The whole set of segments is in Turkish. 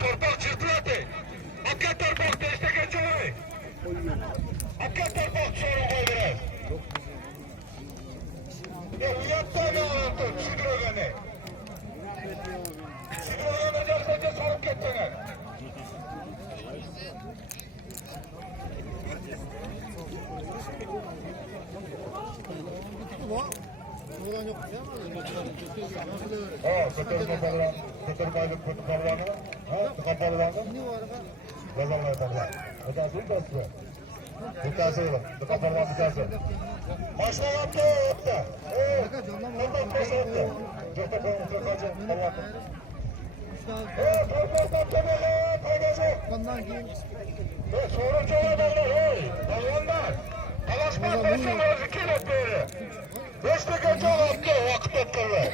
torpak çırpıladı. Akka torpak destek geçiyor. Akka torpak sorun koy biraz. Ya uyatta ne anlattın? Sidrogene. Sidrogene dersen sorup geçeceksin. Kötü kafalarını, kötü kafalarını, yazarlar yaparlar. Ötesi mi dostum? Bütası olur, kafalar bütası. Başla yaptı, yaptı. Ondan başla yaptı. Cöhte koyun, kaçın, Allah'ım. Torpak böyle, paylaşın. Ondan giyin. Sorun çoğuna bağlı, Allah'lar. Talaşmaz başım razı kilit böyle. 5 dakika hakkı vakit ettiler.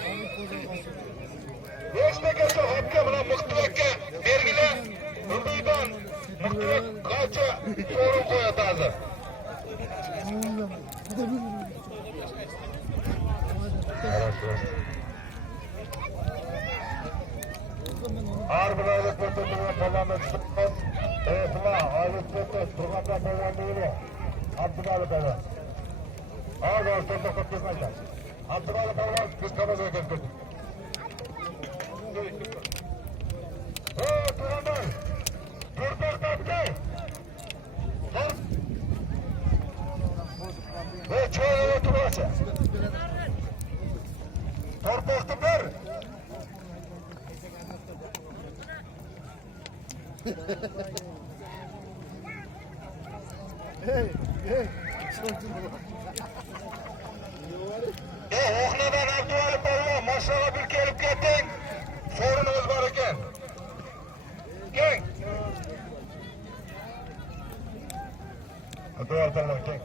5 dakika hakkı buna muhtemelen belgili Hündü'den muhtemelen kaça sorun koyat hazır. Harbiden öğretmenlerine parlamentodan Eyfla, Ailes'te Turganda Mevlanlı'yla Abdülalı Beyler. Ağır ortada kapatmazlar. Abdülalı Beyler biz kanada götürdük. Turganda! Turganda kaptı! Dur! Ve çoğu oturması. Torpaktı bir! Hey, hey. Oğladan Abdülalı Beyler maşallah bir gelip geldin. Sorunumuz var iken. Gel. Abdülalı Beyler gel.